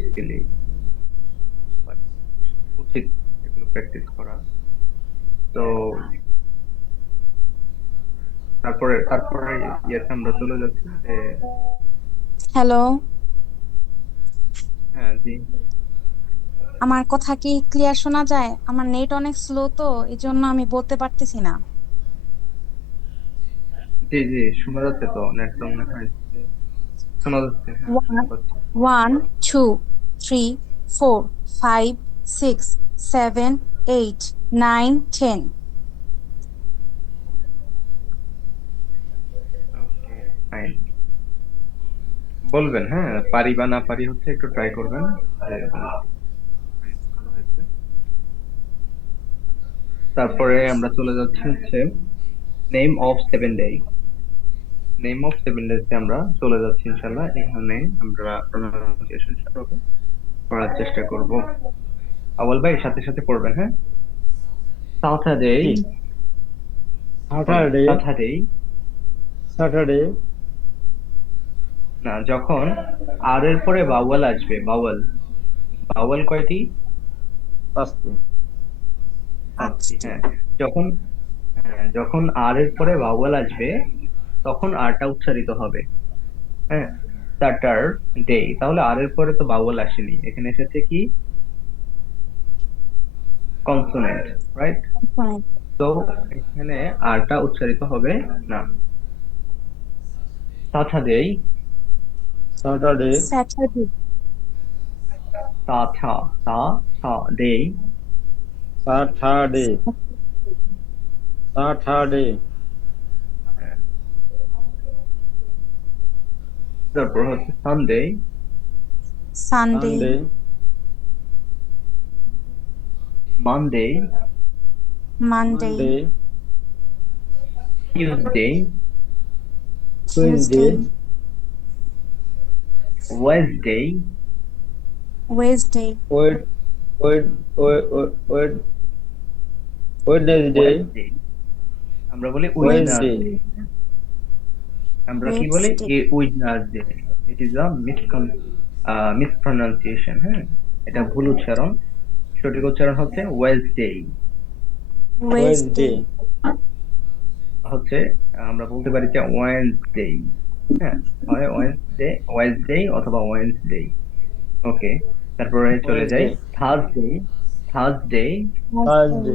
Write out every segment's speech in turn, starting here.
স্কিলই, উচিত এগুলো প্র্যাকটিস করা। তো তারপরে তারপরে ইয়েতে আমরা চলে যাচ্ছি যে, হ্যালো। হ্যাঁ জি। আমার কথা কি ক্লিয়ার শোনা যায়? আমার নেট অনেক স্লো তো, এই জন্য আমি বলতে পারতেছি না। জি জি, শোনা যাচ্ছে তো, নেট তো মনে হয় যে শোনা যাচ্ছে, হ্যাঁ ওয়ান শুনতে পাচ্ছি। One, two, three, four, five, six, seven, eight, nine, 10। Okay, fine. বলবেন হ্যাঁ, পারি বা না পারি হচ্ছে একটু ট্রাই করবেন যে, fine, ভালো হয়েছে। তারপরে আমরা চলে যাচ্ছি হচ্ছে name of 7 day. Name of 7 days আমরা চলে যাচ্ছি ইনশাল্লাহ। এখানে আমরা প্রনাউন্সিয়েশন করার চেষ্টা করব। আওয়াল ভাই সাথে সাথে পড়বেন, হ্যাঁ। স্যাটারডে, জি। বলেন স্যাটারডে। স্যাটারডে। স্যাটারডে। না, যখন আর এর পরে ভাওয়াল আসবে, ভাওয়াল, ভাওয়াল কয়টি? পাঁচটি। পাঁচটি, পাঁচটি। হ্যাঁ। যখন, হ্যাঁ, যখন আর এর পরে ভাওয়াল আসবে তখন আরটা উচ্চারিত হবে, হ্যাঁ। স্যাটারডে, তাহলে আর এর পরে তো ভাওয়াল আসেনি, এখানে এসেছে কি? Consonant, right? তো এখানে আরটা উচ্চারিত হবে না। Saturday, Saturday. স্যাটারডে। সা থা, সা থা ডে। স্যাটারডে। স্যাটারডে। তারপর হচ্ছে Sunday, Sunday. Sunday. Monday, Monday. Monday. Tuesday, Tuesday. Tuesday. Wednesday, Wednesday. Wed wed wed Wednesday. Wednesday, আমরা বলি ওয়েডনেসডে। উইডনেসডে। আমরা কি বলি? ওয়েডসডে। উইডনেসডে। ইট ইজ আ মিসপ্রনাউন্সিয়েশন, হ্যাঁ। এটা ভুল উচ্চারণ। সঠিক উচ্চারণ হচ্ছে ওয়েডনেসডে। ওয়েসডে। ওয়েডনেসডে। হচ্ছে আমরা বলতে পারি যে ওয়েডনেসডে, হ্যাঁ। হয় ওয়েডনেসডে, ওয়েডনেসডে অথবা ওয়েডনেসডে। ওকে, তারপরে চলে যাই। Wednesday. Thursday, Thursday, Thursday.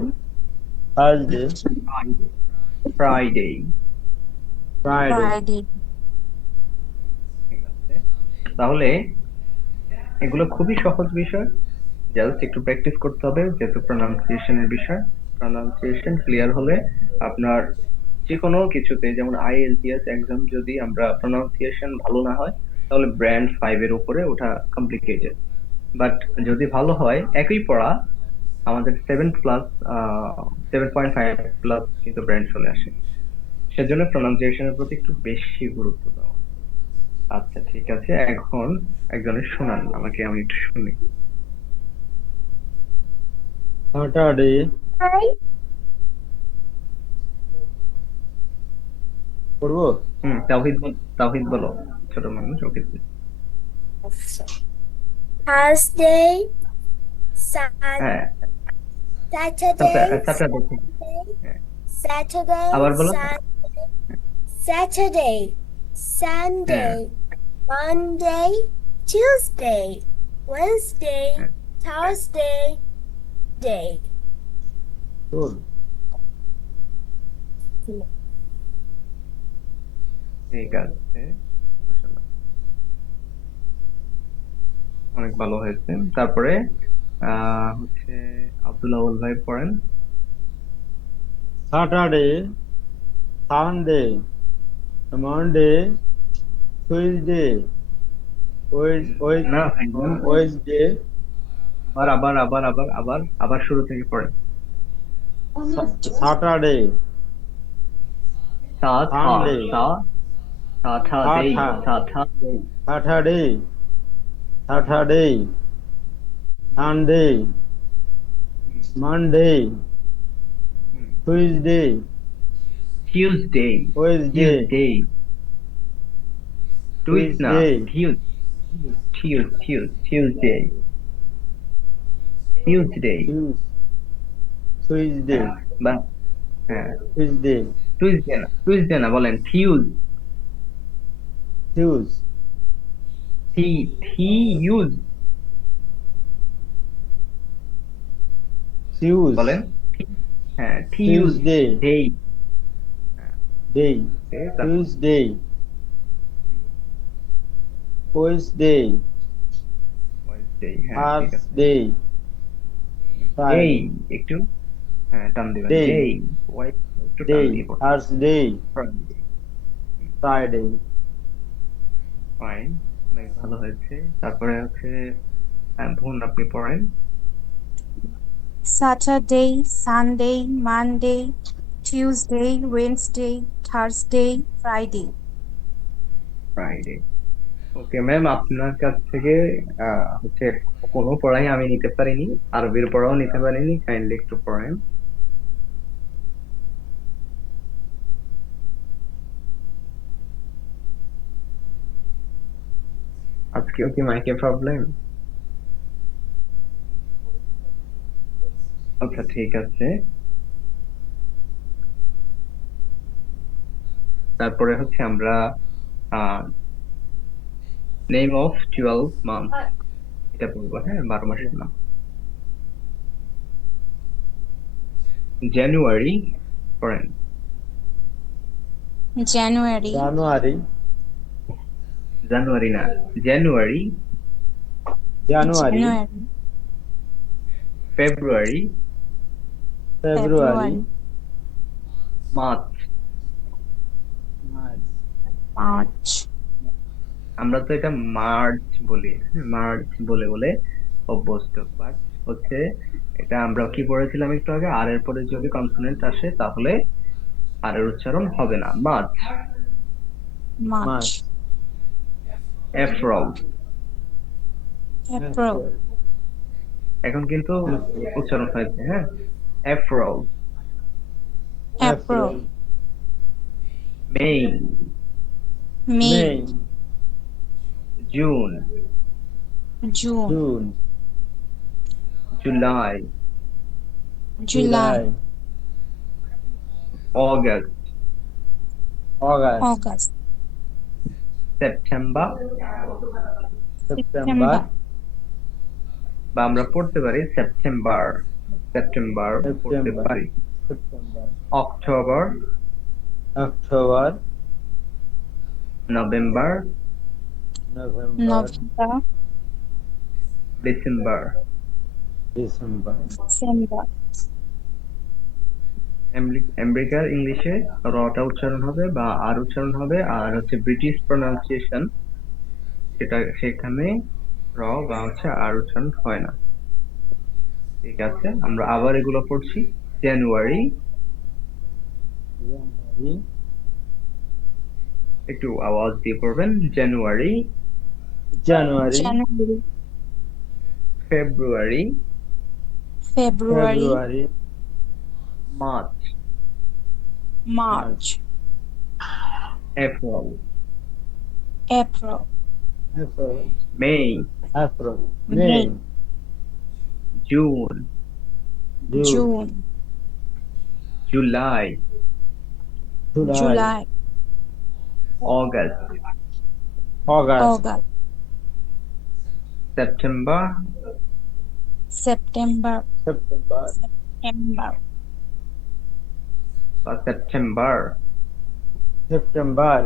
Thursday. Friday, Friday. Friday. Friday. ঠিক আছে, তাহলে এগুলো খুবই সহজ বিষয়, জাস্ট একটু প্র্যাকটিস করতে হবে, যেহেতু প্রনাউন্সিয়েশনের বিষয়। প্রনাউন্সিয়েশন ক্লিয়ার হলে আপনার যে কোনো কিছুতে, যেমন আইএলটিএস এক্সাম যদি আমরা প্রনাউন্সিয়েশন ভালো না হয়, তাহলে ব্র্যান্ড 5 এর উপরে ওঠা কমপ্লিকেটেড। বাট যদি ভালো হয়, একই পড়া, আমাদের 7 প্লাস, 7.5 প্লাস কিন্তু ব্র্যান্ড চলে আসে। সেজন্য প্রনাউন্সিয়েশনের প্রতি একটু বেশি গুরুত্ব দেওয়া। আচ্ছা ঠিক আছে, এখন একজনের শোনান আমাকে, আমি একটু শুনি। স্যাটারডে। পড়বো। তাওহিদ তাওহিদ বলো, ছোট মানুষ, ওকে। Thursday, Sat- হ্যাঁ, Saturday, স্যাটারডে থেকে, Sunday, হ্যাঁ। Saturday, আবার বলো। Saturday, হ্যাঁ, Sunday, Monday, Tuesday, Wednesday, হ্যাঁ, Thursday, day. শোন। ঠিক আছে, মাশাআল্লাহ, অনেক ভালো হয়েছে। তারপরে হচ্ছে আব্দুল আউল ভাই পড়েন। স্যাটারডে। সানডে। মানডে। টুইসডে। না ভাই, না, ওয়েডনেসডে। আবার আবার আবার আবার আবার আবার শুরু থেকে পড়েন। স্যাটারডে। সা থা, সানডে। সা সা থা দেই, সাথা। সা থা দেই। Saturday. Saturday. Sunday. Monday. Tuesday. Tuesday, Wednesday. Tuesday, Tues না, Tuesday. Tues, Tuesday. Tuesday. Tuesday, হ্যাঁ বা হ্যাঁ Tuesday, টুইসডে না বলেন থিউজ Tuesday, ইউজ বলেন হ্যাঁ থিউজ Tuesday, ডেই day, Tuesday, Wednesday, হ্যাঁ ঠিক আছে Thursday, ডেই Friday, একটু হ্যাঁ টান দিবেন Day. ডেই ওয়াই একটু টান day, দিয়ে পড়তে Thursday, Friday, ফাইন অনেক ভালো হয়েছে তারপরে হচ্ছে ভুন আপনি পড়েন Saturday, Sunday, Monday, Tuesday, Wednesday, Thursday, Friday. Friday okay ma'am আপনার কাছ থেকে হচ্ছে কোনো পড়াই আমি নিতে পারিনি আরবির পড়াও নিতে পারিনি কাইন্ডলি একটু পড়েন আজকেও কি মাইকে প্রবলেম আচ্ছা ঠিক আছে তারপরে হচ্ছে আমরা নেম অফ 12 মান্থ এটা বলবো হ্যাঁ 12 মাসের নাম জানুয়ারি পড়েন January, January, জানুয়ারি না জানুয়ারি January, January, ফেব্রুয়ারি February, মার্চ March, March, আমরা তো এটা মার্চ বলি মার্চ বলে বলে অভ্যস্ত বাট হচ্ছে এটা আমরা কি পড়েছিলাম একটু আগে আর এর পরে যদি কনসোনেন্ট আসে তাহলে আর এর উচ্চারণ হবে না মার্চ March, এপ্রিল April, এখন কিন্তু উচ্চারণ হয়েছে হ্যাঁ এপ্রিল April, মে May, June June, June, July July, August August, August, September September, বা আমরা পড়তে পারি সেপ্টেম্বর সেপ্টেম্বর পড়তে September, পারি September, October October, November November, November, December December, December, আমেরিকার ইংলিশে রটা উচ্চারণ হবে বা আর উচ্চারণ হবে আর হচ্ছে ব্রিটিশ প্রনাউন্সিয়েশন সেটা সেখানে র বা হচ্ছে আর উচ্চারণ হয় না ঠিক আছে আমরা আবার এগুলো পড়ছি জানুয়ারি January, একটু আওয়াজ দিয়ে পড়বেন জানুয়ারি January, January, ফেব্রুয়ারি February, February, March March, April April, April, মে April, May, May, June June, June, July July, August August, August, September September, September, September, বা September September,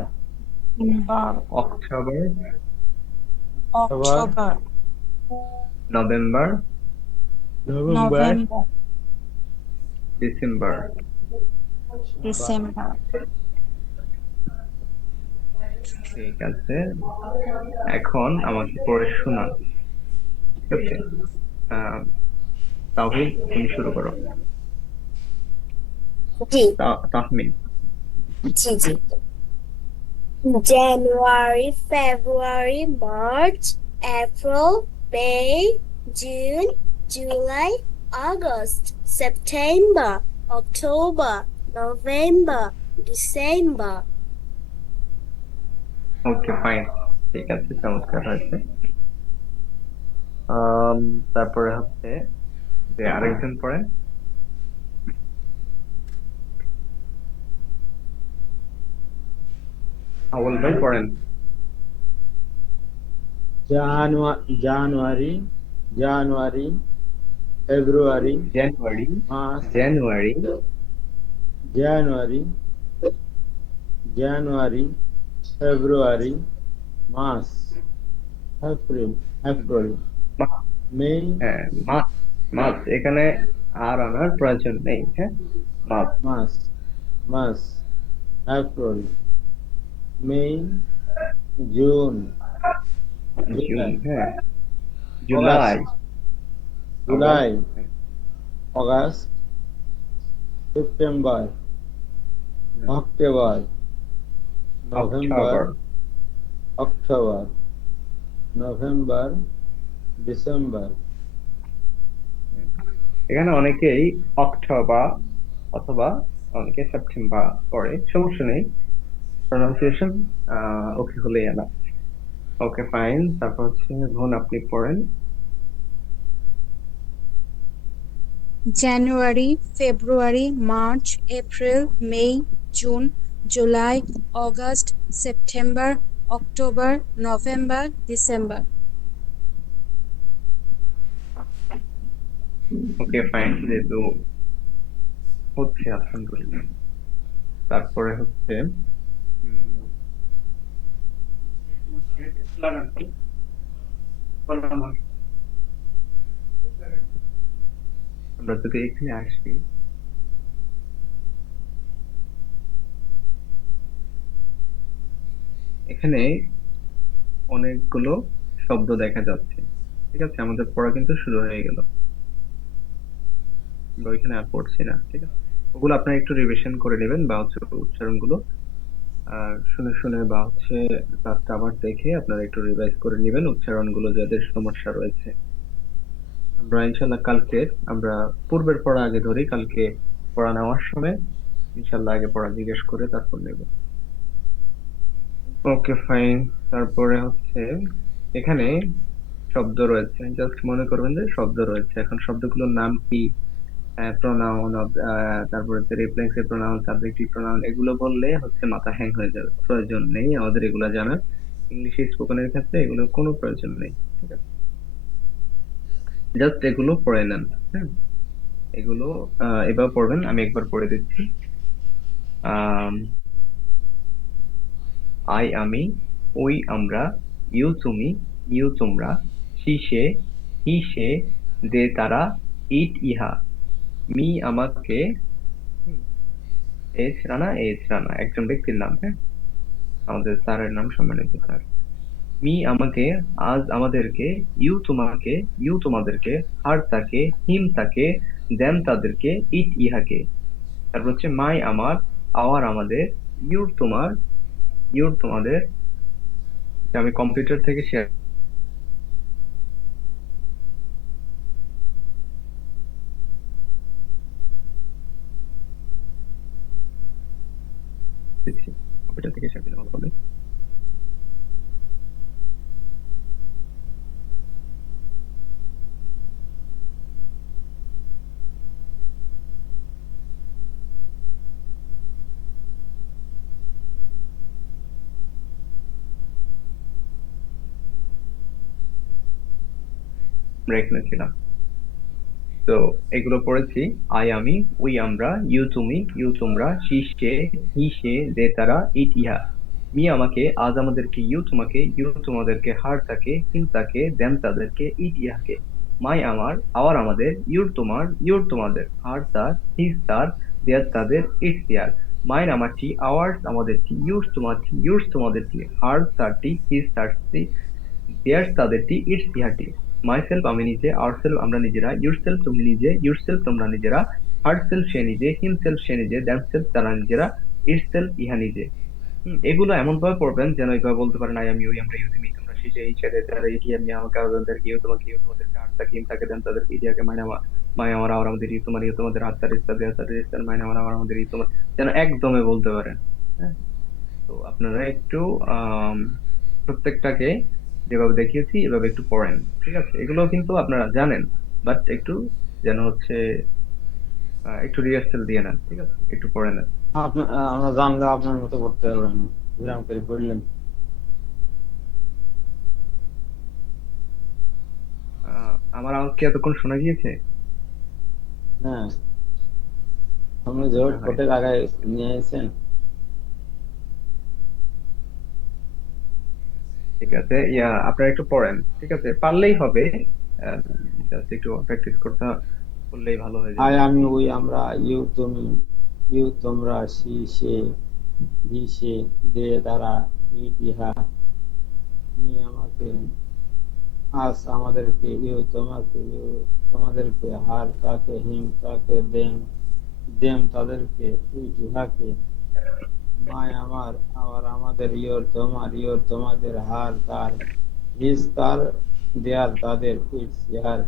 September, October October, November November, November, December December. ঠিক আছে এখন আমাকে পড়ে শোনান ঠিক আছে তাওহিদ তুমি শুরু করো জি তাহমিন জি জি January, February, March, April, May, June, July, August, September, October, November, December. Okay fine ঠিক আছে চমৎকার হয়েছে তারপরে হচ্ছে যে আরেকজন পড়েন, আউল ভাই পড়েন। জানুয়ারি, জানুয়ারি, ফেব্রুয়ারি, জানুয়ারি, মার্চ, জানুয়ারি, জানুয়ারি, জানুয়ারি, ফেব্রুয়ারি, মার্চ, এপ্রিল, এপ্রিল, মা- মে, হ্যাঁ মাস, মাস এখানে আর আনার প্রয়োজন নেই। হ্যাঁ, মাস, March, March, April, May, June, June, July, হ্যাঁ, জুলাই, অগাস্ট, জুলাই, আগস্ট, হ্যাঁ, অগাস্ট, সেপ্টেম্বর, হুম, October, November, October, October, November, December. হুম। এখানে অনেকেই অক্টোবর অথবা অনেকে সেপ্টেম্বর পড়ে, সমস্যা নেই, প্রনাউন্সিয়েশন ওকে হলেই না। ওকে ফাইন, তারপর হচ্ছে এখন আপনি পড়েন। January, February, March, April, May, June, July, August, September, October, November, December. Okay fine, যেহেতু হচ্ছে আলহামদুলিল্লাহ। তারপরে হচ্ছে উম, আমরা যদি এখানে আসি, এখানে অনেকগুলো শব্দ দেখা যাচ্ছে। ঠিক আছে, আমাদের পড়া কিন্তু শুরু হয়ে গেল, আমরা ওইখানে আর পড়ছি না। ঠিক আছে, ওগুলো আপনারা একটু রিভিশন করে নেবেন, বা হচ্ছে উচ্চারণগুলো শুনে শুনে বা হচ্ছে ক্লাসটা আবার দেখে আপনারা একটু রিভাইজ করে নেবেন উচ্চারণগুলো যাদের সমস্যা রয়েছে। আমরা ইনশাল্লাহ কালকে, আমরা পূর্বের পড়া আগে ধরি, কালকে পড়া নেওয়ার সময় ইনশাল্লাহ আগে পড়া জিজ্ঞেস করে তারপর নেব। ওকে ফাইন, তারপরে হচ্ছে এখানে শব্দ রয়েছে, জাস্ট মনে করবেন যে শব্দ রয়েছে। এখন শব্দগুলোর নাম কি, প্রোনাউন, তারপরে হচ্ছে রিফ্লেক্সিভ প্রোনাউন, সাবজেক্টিভ প্রোনাউন, এগুলো বললে হচ্ছে মাথা হ্যাং হয়ে যাবে, প্রয়োজন নেই আমাদের এগুলা জানার। ইংলিশে স্পোকেনের ক্ষেত্রে এগুলোর কোনো প্রয়োজন নেই। ঠিক আছে, জাস্ট এগুলো পড়ে নেন। হ্যাঁ, এগুলো এবার পড়বেন, আমি একবার পড়ে দিচ্ছি। আহ আই আমি, ওই আমরা, ইউ তুমি, ইউ তোমরা, সি সে, হি সে, দে তারা, ইট ইহা, মি আমাকে, এস রানা, এস রানা একজন ব্যক্তির নাম। হ্যাঁ, আমাদের স্যারের নাম, সম্মানিত স্যার। মি আমাকে, আজ আমাদেরকে, ইউ তোমাকে, ইউ তোমাদেরকে, হার তাকে, হিম তাকে, দেম তাদেরকে, ইট ইহাকে। তারপর হচ্ছে মাই আমার, আওয়ার আমাদের, ইউর তোমার, ইউর তোমাদের। এটা আমি কম্পিউটার থেকে শেয়ার দিচ্ছি, কম্পিউটার থেকে শেয়ার দিলে ভালো হবে। আমরা এখানে ছিলাম, তো এগুলো পড়েছি। আই আমি, উই আমরা, ইউ তুমি, ইউ তোমরা, সি সে, হি সে, দে তারা, ইট ইহা। মি আমাকে, আজ আমাদেরকে, ইউ তোমাকে, ইউ তোমাদেরকে, হার তাকে, হিম তাকে, দেম তাদেরকে, ইট ইহাকে। মাই আমার, আওয়ার আমাদের, ইউর তোমার, ইউর তোমাদের, হার তার, হিজ তার, দেয়ার তাদের, ইটস দেয়ার। মাইন আমারটি, আওয়ার্স আমাদেরটি, ইউরস তোমারটি, ইউরস তোমাদেরটি, হার তারটি, হিজ তারটি, দেয়ার তাদেরটি, ইটস ইহাটি। মাই সেলফ আমি নিজে, আওয়ার সেলফ আমরা নিজেরা, ইউর সেলফ তুমি নিজে, ইউর সেলফ তোমরা নিজেরা, হার সেলফ সে নিজে, হিম সেলফ সে নিজে, দ্যাম সেলফ তারা নিজেরা, ইটস সেলফ ইহা নিজে। এগুলো এমন ভাবে পড়বেন যেন এইভাবে বলতে পারেন আই আমি, ওই আমরা, ইউ তুমি তোমরা, সে এই ছেড়ে তারা, এটি আমি আমাকে, আমাদেরকে, ইউ তোমাকে, ইউ তোমাদেরকে, হার তাকে, হিম তাকে, দেন তাদেরকে, ইটিয়াকে, মাইন আমার, মাই আমার, আওয়ার আমাদের, ইউ তোমার, ইউ তোমাদের, হাত তার, ইস্তার, দেয়ার তাদের, ইস্তার, মাইন আমার, আওয়ার আমাদের, ইউ তোমার, যেন একদমে বলতে পারেন। হ্যাঁ, তো আপনারা একটু আহ প্রত্যেকটাকে যেভাবে দেখিয়েছি এভাবে একটু পড়েন, ঠিক আছে? এগুলো কিন্তু আপনারা জানেন, বাট একটু যেন হচ্ছে একটু রিহার্সাল দিয়ে নেন, ঠিক আছে? একটু পড়ে নেন। আমরা জানলে আপনার মতো করতে পারবেন না, বিরাম করে পড়লেন। আমার আওয়াজ কি এতক্ষণ শোনা গিয়েছে? হ্যাঁ, আপনি জোর মনে হয়। কোটের আগায় নিয়ে এসেছেন। ঠিক আছে, আপনারা একটু পড়েন, ঠিক আছে? পারলেই হবে, জাস্ট একটু প্র্যাকটিস করতে করলেই ভালো হয়ে আয় যাবে আর আমি কি। ওই আমরা, ইউ তুমি, ইউ তোমরা, সি সে, হি সে, দে তারা, ইট ইহা, মি আমাকে, আস আমাদেরকে, ইউ তোমাকে, ইউ তোমাদেরকে, হার তাকে, হিম তাকে, দেম দেম তাদেরকে, ইট ইহাকে, মাই আমার, আমার আমাদের, ইয়োর তোমার, ইয়োর তোমাদের, হার তার, হিজ তার, দেয়ার তাদের, ইটস ইহার,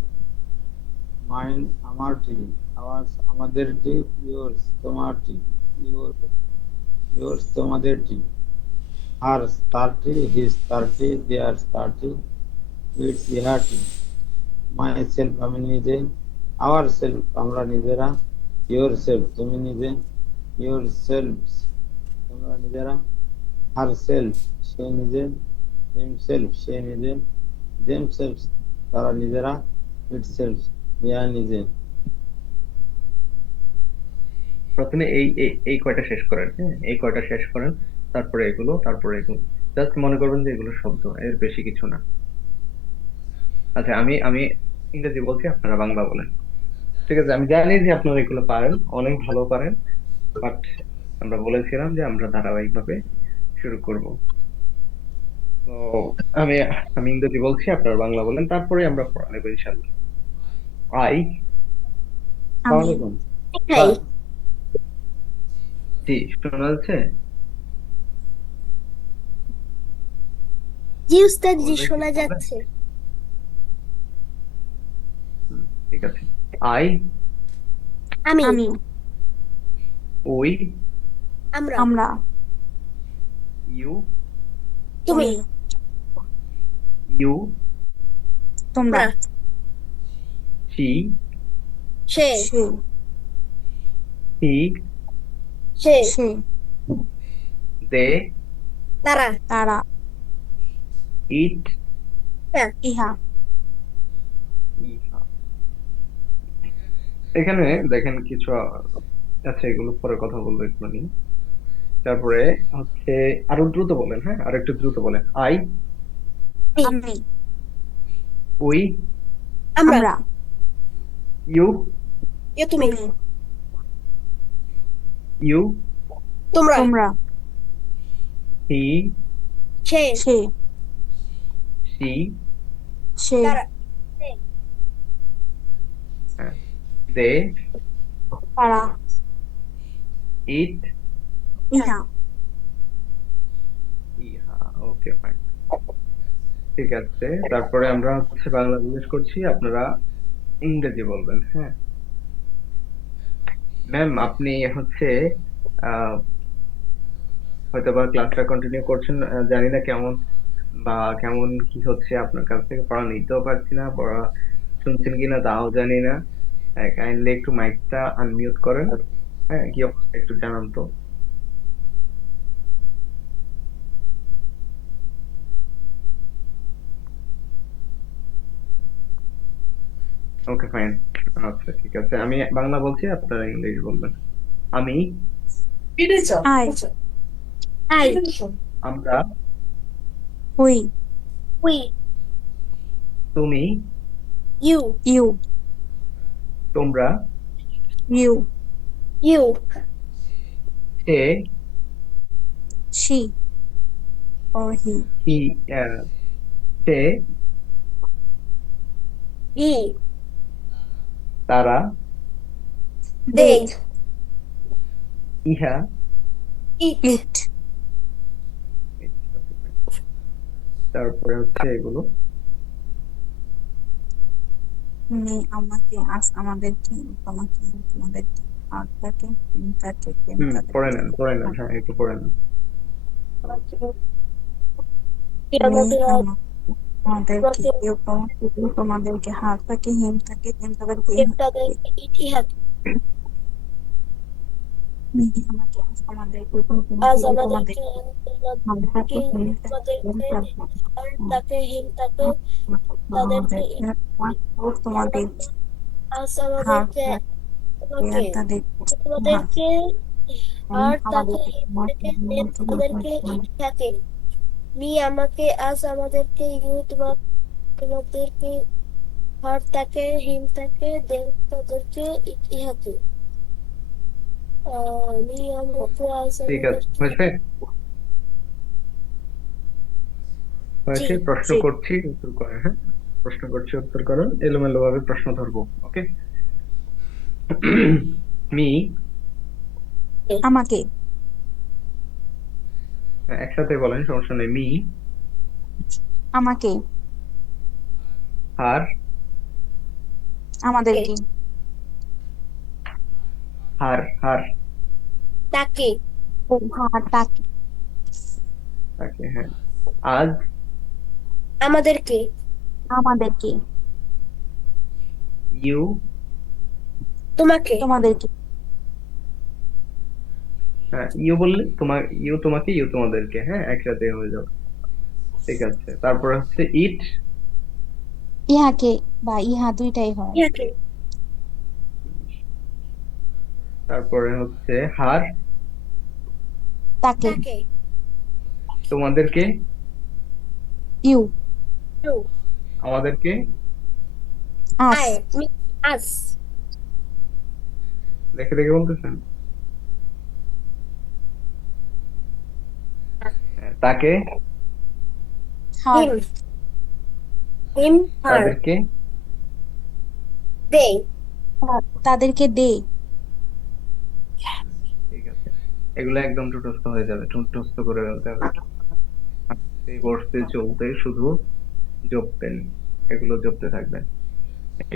মাইন আমারটি, আওয়ার্স আমাদেরটি, ইয়োর্স তোমারটি, ইয়োর ইয়োর্স তোমাদেরটি, হার্স তারটি, হিজ তারটি, দেয়ার্স তারটি, ইটস ইহারটি, মাই সেলফ আমি নিজে, আওয়ার সেলফ আমরা নিজেরা, ইয়োর সেলফ তুমি নিজে, ইয়োর সেলফস তোমরা নিজেরা, হার সেলফ সে নিজে, হিমসেলফ সে নিজে, দেমসেলফস তারা নিজেরা, ইটসেলফ ইহা নিজে। প্রথমে এই এই এই কয়টা শেষ করেন, হ্যাঁ, এই কয়টা শেষ করেন, তারপরে এগুলো জাস্ট মনে করবেন যে এগুলো শব্দ, এর বেশি কিছু না। আচ্ছা, আমি আমি ইংরেজি বলছি, আপনারা বাংলা বলেন, ঠিক আছে? আমি জানি যে আপনারা এগুলো পারেন, অনেক ভালো পারেন, বাট আমরা বলেছিলাম যে আমরা ধারাবাহিকভাবে শুরু করব। তো আমি আমি ইংরেজি বলছি, আপনারা বাংলা বলেন, তারপরে আমরা পড়া নেবো ইনশাল্লাহ। আই, আসসালামু আমি। আলাইকুম Hey, স্যার। জি, শোনা যাচ্ছে? জি উস্তাদ জি বলবেন শোনা কিছু বলবেন? যাচ্ছে। ঠিক আছে। আই, আমি, আমি। উই, আমরা, আমরা। ইউ, তুমি, তুমি। ইউ, তোমরা। তোমরা, শি, সে, সে। হি, সে, সে। দে, তারা, তারা। ইট, হ্যাঁ, ইহা। ইহা। এখানে দেখেন কিছু আচ্ছা, এগুলো পরে কথা বলবো একটু নিয়ে। তারপরে হচ্ছে আরো দ্রুত বলেন, হ্যাঁ, আর একটু দ্রুত বলেন। আই, আমি। উই, আমরা, আমরা। ইউ, তুমি, তুমি। ইউ, তোমরা, তোমরা। হি, সে, সে। শি, সে। তারা, হ্যাঁ, দে, তারা। ইট, ইহা। ইহা। ওকে, ফাইন, ঠিক আছে। তারপরে আমরা হচ্ছে বাংলা জিজ্ঞেস করছি, আপনারা ইংরেজি বলবেন, হ্যাঁ? ম্যাম, আপনি হচ্ছে আহ হয়তো বা ক্লাসটা কন্টিনিউ করছেন, জানি না কেমন বা কেমন কি হচ্ছে, আপনার কাছ থেকে পড়া নিতেও পারছি না, পড়া শুনছেন কিনা তাও জানি না। কাইন্ডলি একটু মাইকটা আনমিউট করেন, হ্যাঁ, কি অবস্থা একটু জানান তো। ওকে, ফাইন, আচ্ছা, ঠিক আছে। আমি বাংলা বলছি, আপনারা ইংলিশ বলবেন। আমি, আই। আই, আমরা, উই। উই, তুমি, ইউ, ইউ। তোমরা, ইউ। ইউ, সে, she or he. হি, সে, হি, তারা, দে, ইহা। ইট, it. তারপরে হচ্ছে এগুলো তুমি আমাকে, আজ আমাদেরকে, তোমাকে, তোমাদেরকে, আপনাকে, তাকে, পড়ে তাদেরকে। নেন, পড়ে নেন, হ্যাঁ, একটু পড়ে নেন। তুমি আমাকে, তোমাদেরকে তোমাকে ইউ তোমাকে তোমাদেরকে হার থাকে হিম থাকে হিম তাদেরকে দেব তাদেরকে ইট ইহাকে মি আমাকে আজ তোমাদেরকে আজ তোমাকে আমাদেরকে তোমাদেরকে হার তোমাদেরকে থাকে হিম থাকে হিম তোমাদেরকে থাকে আর তাকে হিম তাকে তাদেরকে তোমাদেরকে ইট তোমাদের আজ হার আমাদেরকে থাকে তোমাকে তাদেরকে হার তোমাদেরকে আর তাকে আমাদেরকে হিম তোমাকে থেকে দেব তাদেরকে ইট ইহাকে মি আমাকে আজ আমাদেরকে তোমাদেরকে আর তাকে হিম তাকে দেব তাদেরকে ইট ইহাকে মি আমাকে আজ ঠিক আছে, আমাদেরকে হয়েছে? জি হয়েছে, প্রশ্ন জি করছি উত্তর করে, হ্যাঁ? প্রশ্ন করছি উত্তর করো, এলোমেলো ভাবে প্রশ্ন ধরবো, ওকে? মি, আমাকে একসাথে বলেন, সমস্যা নেই। মি আমাকে হার আমাদেরকে হার হার তাকে ও হার তাকে তাকে, হ্যাঁ। আজ আমাদেরকে আমাদেরকে ইউ তোমাকে তোমাদেরকে ইউ বললে তোমার, ইউ তোমাকে, ইউ তোমাদেরকে, হ্যাঁ, একসাথে হয়ে যাবে। ঠিক আছে, তারপরে হচ্ছে ইট, ইহাকে বা ইহা দুইটাই হয় ইহাকে তারপরে হচ্ছে হার তাকে তাকে তোমাদেরকে, ইউ ইউ আমাদেরকে, আস আই মি আস দেখে দেখে বলতেছেন। তাকে, হার হিম হিম হার তাদেরকে, দে তাদেরকে দে ঠিক আছে, এগুলো একদম ঠুটস্থ হয়ে যাবে, ঠুটস্থ করে ফেলতে হবে। হাঁটতে, বসতে, চলতে শুধু জপতেন, এগুলো জপতে থাকবেন।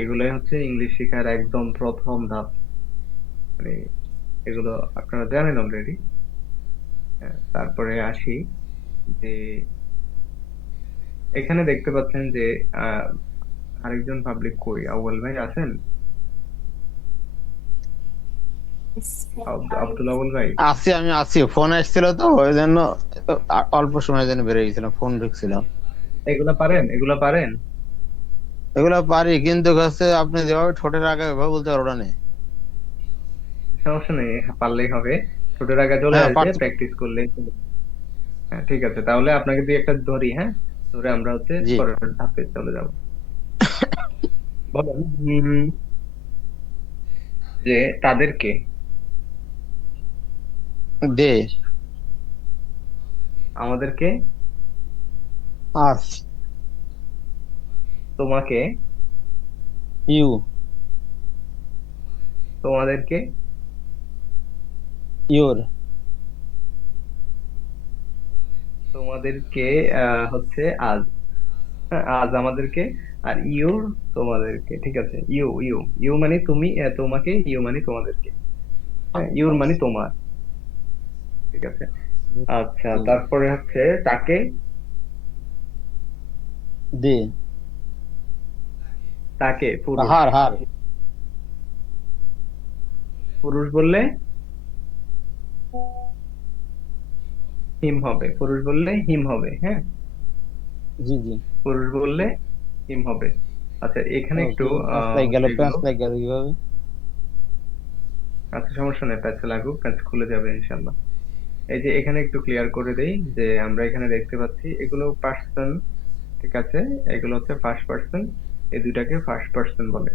এগুলোই হচ্ছে ইংলিশ শেখার একদম প্রথম ধাপ, মানে এগুলো আপনারা জানেন অলরেডি। তারপরে আসি যে এখানে দেখতে পাচ্ছেন যে আহ আরেকজন পাবলিক কই, আউয়াল ভাই আছেন? আব্দুল আউয়াল ভাই, আছি, আমি আছি, ফোন আসছিল তো ওই জন্য অল্প সময়ের জন্য বেরিয়ে গেছিলাম, ফোন ঢুকছিল। এগুলা পারেন? এগুলা পারেন? এগুলো পারি, কিন্তু হচ্ছে আপনি যেভাবে ঠোঁটের আগে ওইভাবে বলতে পারো না। সমস্যা নেই, পারলেই হবে। ছোটের আগে চলে হ্যাঁ আসবে, পারছি। প্র্যাকটিস করলেই চলে যাবে। হ্যাঁ, ঠিক আছে, তাহলে আপনাকে দিয়ে একটা ধরি, হ্যাঁ? ধরে আমরা হচ্ছে জি। পরের ধাপে চলে যাব। বলেন। যে তাদেরকে, দে আমাদেরকে, আস তোমাকে, ইউ তোমাদেরকে, ইউর তোমাদেরকে হচ্ছে আজ, হ্যাঁ, আজ আমাদেরকে, আর ইউ তোমাদেরকে। ঠিক আছে, ইউ ইউ ইউ মানে তুমি, তোমাকে, ইউ মানে তোমাদেরকে, হ্যাঁ, ইউর মানে তোমার। ঠিক আছে, আচ্ছা, তারপরে হচ্ছে তাকে, দে তাকে পুরুষ, হার হার পুরুষ বললে হিম হবে, পুরুষ বললে হিম হবে, হ্যাঁ, জি জি। পুরুষ বললে হিম হবে। আচ্ছা, এখানে একটু ওকে, প্যাঁচ লাগ গেল, হচ্ছে প্যাঁচ এগুলো, লাগ গেল কিভাবে? আচ্ছা সমস্যা নেই, প্যাচ লাগুক, প্যাচ খুলে যাবে ইনশাল্লাহ। এই যে এখানে একটু ক্লিয়ার করে দেই যে আমরা এখানে দেখতে পাচ্ছি এগুলো পার্সন, ঠিক আছে, এগুলো হচ্ছে ফার্স্ট পার্সন, এই দুইটাকে ফার্স্ট পার্সন বলে,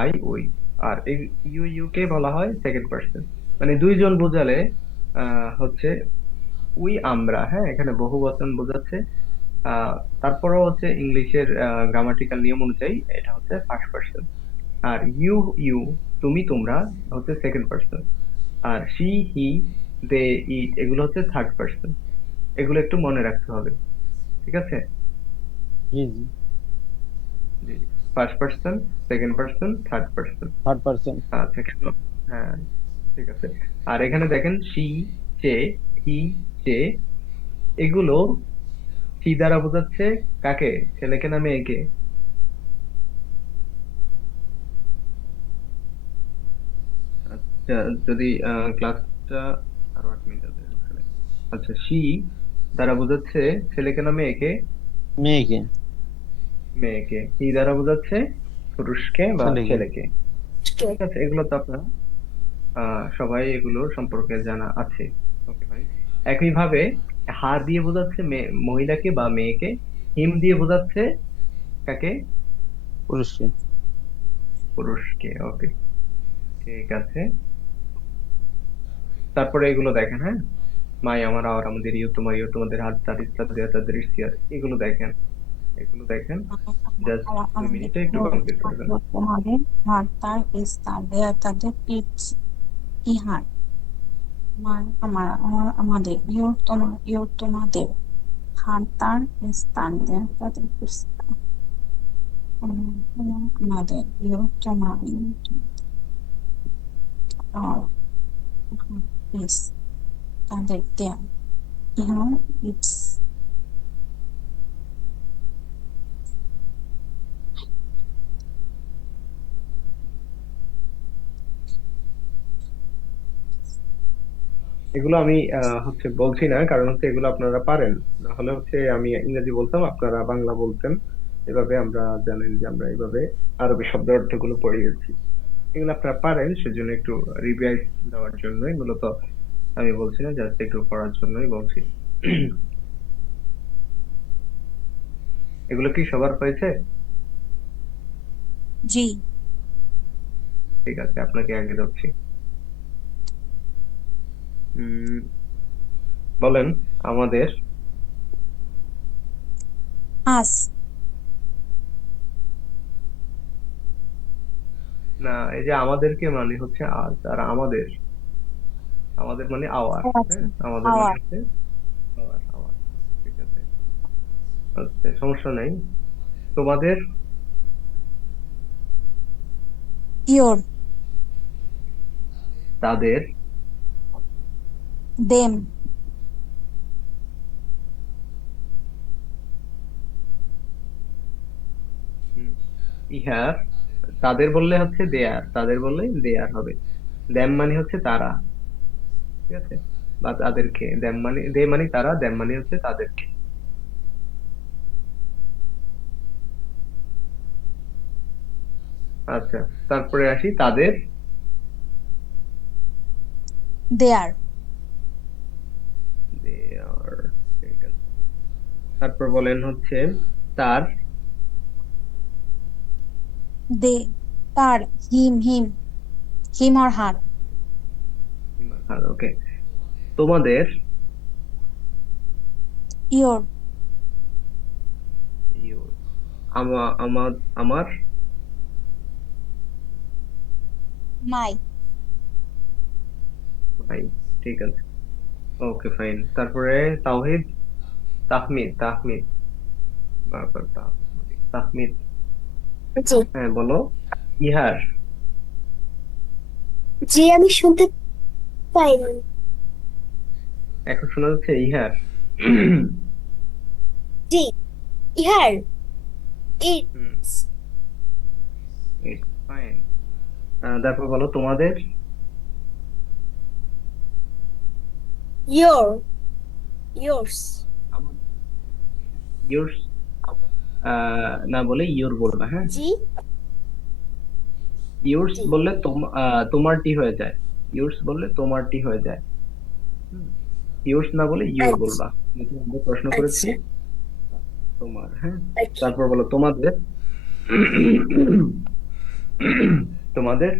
আই উই। আর এই ইউ ইউ কে বলা হয় সেকেন্ড পার্সন, মানে দুইজন বোঝালে হচ্ছে উই আমরা, হ্যাঁ, এখানে বহু বচন বোঝাচ্ছে। আহ তারপরেও হচ্ছে ইংলিশের গ্রামাটিক্যাল নিয়ম অনুযায়ী এটা হচ্ছে ফার্স্ট পার্সন। আর ইউ ইউ তুমি তোমরা হচ্ছে সেকেন্ড পার্সন। আর শি হি দে ইট এগুলো হচ্ছে থার্ড পার্সন। এগুলো একটু মনে রাখতে হবে, ঠিক আছে? জি জি। জি, first person, second person, third person. Third person. আচ্ছা, কেন? হ্যাঁ, ঠিক আছে। আর এখানে দেখেন সি, সে, হি, সে, এগুলো সি দ্বারা বোঝাচ্ছে কাকে, ছেলেকে না মেয়েকে? আচ্ছা, যদি ক্লাসটা আরো 8 মিনিট আছে আসলে। আচ্ছা, সি দ্বারা বোঝাচ্ছে ছেলেকে না মেয়েকে? মেয়েকে। মেয়েকে। হি দ্বারা বোঝাচ্ছে পুরুষকে বা ছেলেকে। ছেলেকে। ঠিক আছে, এগুলো তো আপনারা সবাই এগুলোর সম্পর্কে জানা আছে। ওকে ভাই। একইভাবে হা দিয়ে বোঝাচ্ছে মহিলাকে বা মেয়েকে। হিম দিয়ে বোঝাচ্ছে কাকে? পুরুষকে। পুরুষকে। ওকে, ঠিক আছে। তারপরে এগুলো দেখেন, হ্যাঁ। মাই, আমার, আর, আমাদের, ইউ, তোমার, ইউ, তোমাদের, হাত, তার, ইস্তার, দেয়া, তাদের, ইস্তিয়ার, এগুলো দেখেন। এগুলো দেখেন, জাস্ট আমাদের 2 মিনিটে একটু কমপ্লিট করে দেন। তোমাদের হার তার ইস্তার দেয়া তাদের ইটস ইহার আমাদের ইয়োর তোমাদের হার তার ইস্তার দেয়া তাদের ইস্তার আমাদের ইয়োর আর ইস তাদের দেয়া ইহার ইটস। এগুলো আমি হচ্ছে বলছি না, কারণ হচ্ছে এগুলো আপনারা পারেন। না হলে হচ্ছে আমি ইংরেজি বলতাম, আপনারা বাংলা বলতেন। এভাবে আমরা জানেন যে আমরা এভাবে আরবি শব্দ অর্থগুলো পড়িয়েছি। এগুলো আপনারা পারেন, সেজন্য একটু রিভাইজ দেওয়ার জন্যই মূলত আমি বলছি না, জাস্ট একটু পড়ার জন্যই বলছি। এগুলো কি সবার হয়েছে? জি। ঠিক আছে, আপনাকে আগে যাচ্ছি। উম বলেন, আমাদের। আস। না, এই যে আমাদেরকে মানে হচ্ছে আজ, আর আমাদের, আমাদের মানে আওয়ার। আচ্ছা। হ্যাঁ, আমাদের মানে আওয়ার। হচ্ছে আওয়ার, আওয়ার। ঠিক আছে, আচ্ছা, সমস্যা নাই। তোমাদের। ইয়োর। তাদের। দেম। হুম, ইহার। তাদের বললে হচ্ছে দেয়ার, তাদের বললে দেয়ার হবে। দ্যাম মানে হচ্ছে তারা। ঠিক আছে, বা তাদেরকে। দ্যাম মানে, দে মানে তারা, দ্যাম মানে হচ্ছে তাদেরকে। আচ্ছা, তারপরে আসি তাদের। দেয়ার। দেয়ার। ঠিক আছে, তারপর বলেন হচ্ছে তার। দে তার হিম হিম আর হার। ওকে, তোমাদের। ইয়োর। ইউ। আমার। মাই। ভাই, ঠিক আছে। ওকে, ফাইন। তারপরে তাওহিদ। তাহমিদ, তাহমিদ। তারপর তাহমিদ। জি। হ্যাঁ, বলো। ইহার। জি, আমি শুনতে পাইনি। এখন শোনা যাচ্ছে ইহার? জি, ইহার হুম, ইটস ফাইন। তারপর বলো তোমাদের। Your yours. ইয়োর্স। না বলে ইয়োর বলবা, হ্যাঁ। জি ইয়োর্স জি। বললে তোমারটি হয়ে যায়। ইয়োর্স বললে তোমারটি হয়ে যায়। ইয়োর্স না বলে ইয়োর আচ্ছা বলবা। যেহেতু আমরা প্রশ্ন করেছি, আচ্ছা তোমার, হ্যাঁ। আচ্ছা। তারপর বলো তোমাদের। তোমাদের।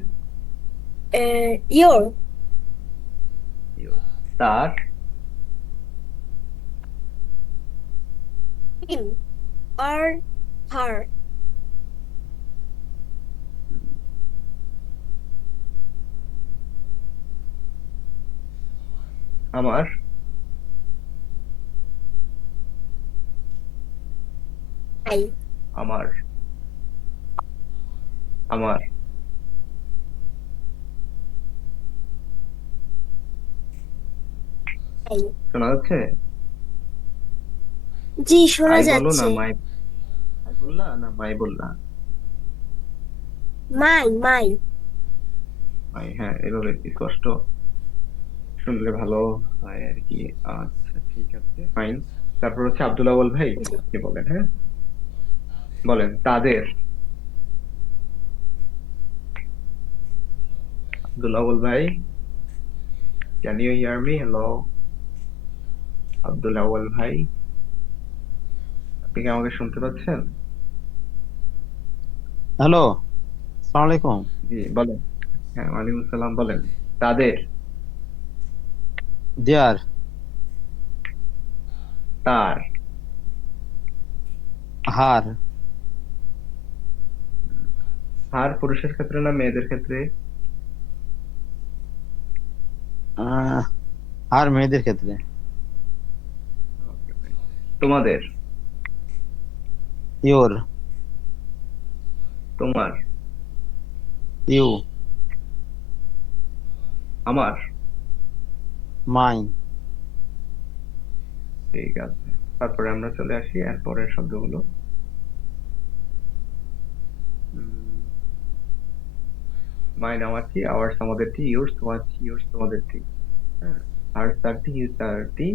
Your Your। তার। হিম আর হার। আমার। আই আমার। আমার। আই। শোনা যাচ্ছে? জি, শোনা আই বলো না যাচ্ছে। মাই? আই বললা না মাই বললা? মাই মাই। মাই, হ্যাঁ, এভাবে স্পষ্ট শুনলে ভালো হয় আর কি। আচ্ছা, ঠিক আছে, ফাইন। তারপর হচ্ছে আব্দুল আউয়াল ভাই, আপনি বলেন। হ্যাঁ, বলেন তাদের। আব্দুল আউয়াল ভাই, can you hear me? Hello, Abdul Awal ভাই, আপনি কি আমাকে শুনতে পাচ্ছেন? হ্যালো, আসসালামু আলাইকুম। জি, বলেন। হ্যাঁ, ওয়ালাইকুম আসসালাম, বলেন। তাদের। দেয়ার। তার। হার। হার পুরুষের ক্ষেত্রে না মেয়েদের ক্ষেত্রে? আহ, হার মেয়েদের ক্ষেত্রে। Okay, fine. তোমাদের। ইওর। তোমার। ইউ। আমার। মাই। ঠিক আছে, তারপরে আমরা চলে আসি এর পরের শব্দগুলো। মাইন আমারটি, আওয়ার্স আমাদেরটি, ইয়োর্স তোমারটি, ইয়োর্স তোমাদেরটি। হ্যাঁ, হার্স তারটি, হিজ তারটি,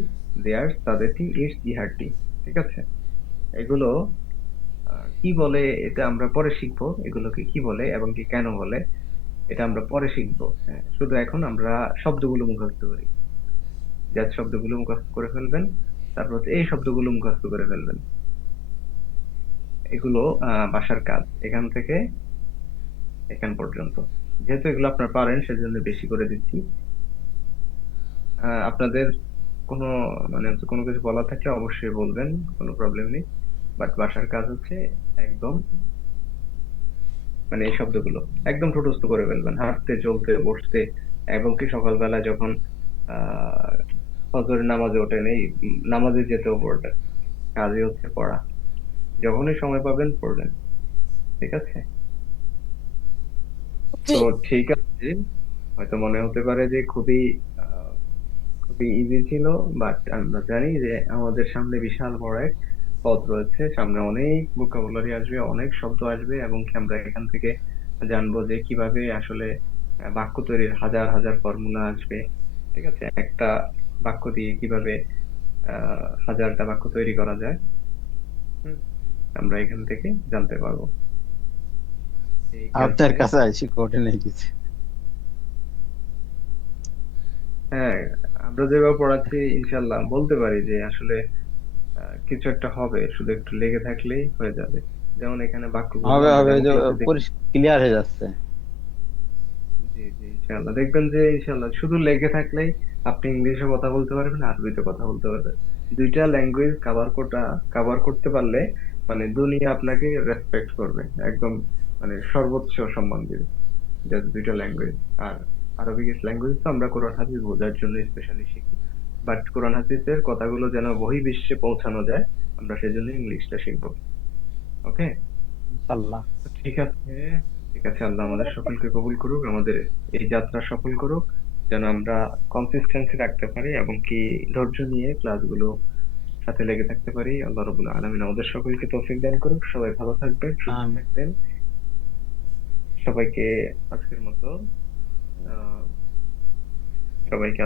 দেয়ার্স তাদেরটি, ইটস ইহারটি। ঠিক আছে, এগুলো কি বলে এটা আমরা পরে শিখবো, এগুলোকে কি বলে এবং কি কেন বলে এটা আমরা পরে শিখবো। হ্যাঁ, শুধু এখন আমরা শব্দগুলো মুখস্থ করি। জাত শব্দগুলো মুখস্থ করে ফেলবেন, তারপর হচ্ছে এই শব্দগুলো মুখস্থ করে ফেলবেন। এগুলো বাসার কাজ, এখান থেকে এখান পর্যন্ত। যেহেতু এগুলো আপনারা পারেন সেজন্য বেশি করে দিচ্ছি। আপনাদের কোনো মানে হচ্ছে কোনো কিছু বলা থাকলে অবশ্যই বলবেন, কোনো প্রবলেম নেই। বাট বাসার কাজ হচ্ছে একদম মানে এই শব্দগুলো একদম ঠোঁটস্থ করে ফেলবেন, হাঁটতে চলতে বসতে, এবং কি সকালবেলা যখন আহ ফজরের নামাজে ওঠেন, এই নামাজে যেতেও পড়বেন। কাজই হচ্ছে পড়া, যখনই সময় পাবেন পড়বেন। ঠিক আছে? জি। তো ঠিক আছে, হয়তো মনে হতে পারে যে খুবই খুবই ইজি ছিল, বাট আমরা জানি যে আমাদের সামনে বিশাল বড় এক পথ রয়েছে, সামনে অনেক ভোকাবুলারি আসবে, অনেক শব্দ আসবে, এবং কি আমরা এখান থেকে জানবো যে কিভাবে আসলে বাক্য তৈরির হাজার হাজার ফর্মুলা আসবে। ঠিক আছে, একটা বাক্য দিয়ে কিভাবে হাজারটা বাক্য তৈরি করা যায়। হুম, আমরা এখান থেকে জানতে পারবো। ঠিক আপনার আছে। কাছে আইসি কঠিন হয়ে গেছে। হ্যাঁ, আমরা যেভাবে পড়াচ্ছি ইনশাল্লাহ বলতে পারি যে আসলে কিছু একটা হবে, শুধু একটু লেগে থাকলেই হয়ে যাবে। যেমন এখানে বাক্যগুলো হবে আমরা হবে, যেমন শুরুতে দেখি। ক্লিয়ার হয়ে যাচ্ছে। জি জি, ইনশাল্লাহ দেখবেন যে ইনশাল্লাহ শুধু লেগে থাকলেই আপনি ইংলিশে কথা বলতে পারবেন, আরবিতে কথা বলতে পারবেন। দুইটা ল্যাঙ্গুয়েজ কভার করতে পারলে মানে দুনিয়া আপনাকে রেসপেক্ট করবে একদম, মানে সর্বোচ্চ সম্মান দিবে। যাদের দুইটা ল্যাঙ্গুয়েজ। আর আরবিক ল্যাঙ্গুয়েজ তো আমরা কোরআন হাদিস বোঝার জন্য স্পেশালি শিখি, বাট কোরআন হাদিসের কথাগুলো যেন বহির্বিশ্বে পৌঁছানো যায়, আমরা সেজন্য ইংলিশটা শিখবো। ওকে, ইনশাল্লাহ। ঠিক আছে। ঠিক আছে, আল্লাহ আমাদের সকলকে কবুল করুক, আমাদের এই যাত্রা সফল করুক, যেন আমরা কনসিস্টেন্সি রাখতে পারি এবং কি ধৈর্য নিয়ে ক্লাসগুলো সাথে লেগে থাকতে পারি। আল্লাহ রাব্বুল আলামিন আমাদের সকলকে তৌফিক দান করুক। সবাই ভালো থাকবেন, সুস্থ আমিন। থাকবেন। সবাইকে আজকের মতো আহ সবাইকে